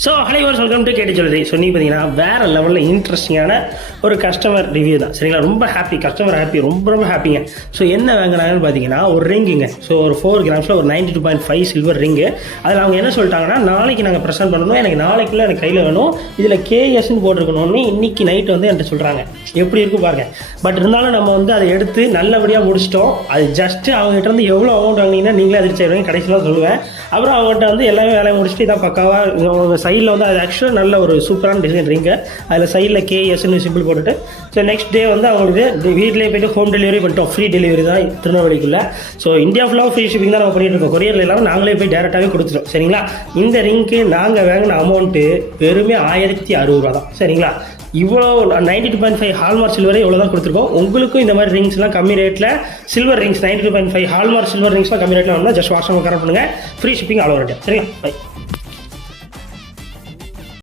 So ஹலைவர்ஸ் welcome to கேட்டு சொல்லுது. So நீங்கள் பார்த்தீங்கன்னா வேறு லெவலில் இன்ட்ரெஸ்டிங்கான ஒரு கஸ்டமர் ரிவ்யூ தான். சரிங்களா, ரொம்ப ஹாப்பி, கஸ்டமர் ஹாப்பி, ரொம்ப ரொம்ப ஹாப்பிங்க. ஸோ என்ன வாங்கினாங்கன்னு பார்த்தீங்கன்னா ஒரு ரிங்குங்க. ஸோ ஒரு 4 கிராம்ஸில் ஒரு 92.5 சில்வர் ரிங்கு. அதில் அவங்க என்ன சொல்லிட்டாங்கன்னா, நாளைக்கு நாங்கள் ப்ரெசென்ட் பண்ணணும், எனக்கு நாளைக்குள்ளே எனக்கு கையில் வேணும், இதில் கேஎஸ்ன்னு போட்டிருக்கணும்னு இன்னைக்கு நைட்டு வந்து என்கிட்ட சொல்கிறாங்க. எப்படி இருக்கும் பாருங்க. பட் இருந்தாலும் நம்ம வந்து அதை எடுத்து நல்லபடியாக முடிச்சிட்டோம். அது ஜஸ்ட்டு அவங்ககிட்ட வந்து எவ்வளோ அமௌண்ட் வாங்கினீங்கன்னா நீங்களே அதிர்ச்சி ஆகிடுவீங்க. கடைசியில் சொல்லுவேன். அப்புறம் அவங்ககிட்ட வந்து எல்லாமே வேலையை முடிச்சுட்டு இதான் பக்காவாக சைடில் வந்து அது ஆக்சுவலாக நல்ல ஒரு சூப்பரான டிசைன் ரிங்கு. அதில் சைடில் கேஎஸ்ன்னு சிம்பிள் போட்டுட்டு ஸோ நெக்ஸ்ட் டே வந்து அவங்களுக்கு வீட்டிலே போய்ட்டு ஹோம் டெலிவரி பண்ணிட்டோம். ஃப்ரீ டெலிவரி தான் திருநெல்வேலிக்குள்ளே. ஸோ இந்தியா ஃபுல்லாக ஃப்ரீ ஷிப்பிங் தான் நம்ம பண்ணிட்டு இருக்கோம். கொரியரில் இல்லாமல் நாங்களே போய் டேரெக்டாகவே கொடுத்துட்டோம். சரிங்களா, இந்த ரிங்க்கு நாங்கள் வாங்கின அமௌண்ட்டு வெறுமே 1060 ரூபா தான். சரிங்களா, இவ்வளோ 92.5 ஹால்மார்க் சில்வரே இவ்வளோ தான் கொடுத்துருக்கோம். உங்களுக்கும் இந்த மாதிரி ரிங்ஸ்லாம் கம்மி ரேட்டில் சில்வர் ரிங்ஸ் 92.5 ஹால்மார்க் சில்வர் ரிங்ஸ்லாம் கம்மி ரேட்டில் வேணும்னா ஜஸ்ட் வாட்ஸ்அப் கரெக்ட் பண்ணுங்கள். Free shipping all over India. சரிங்களா, பை.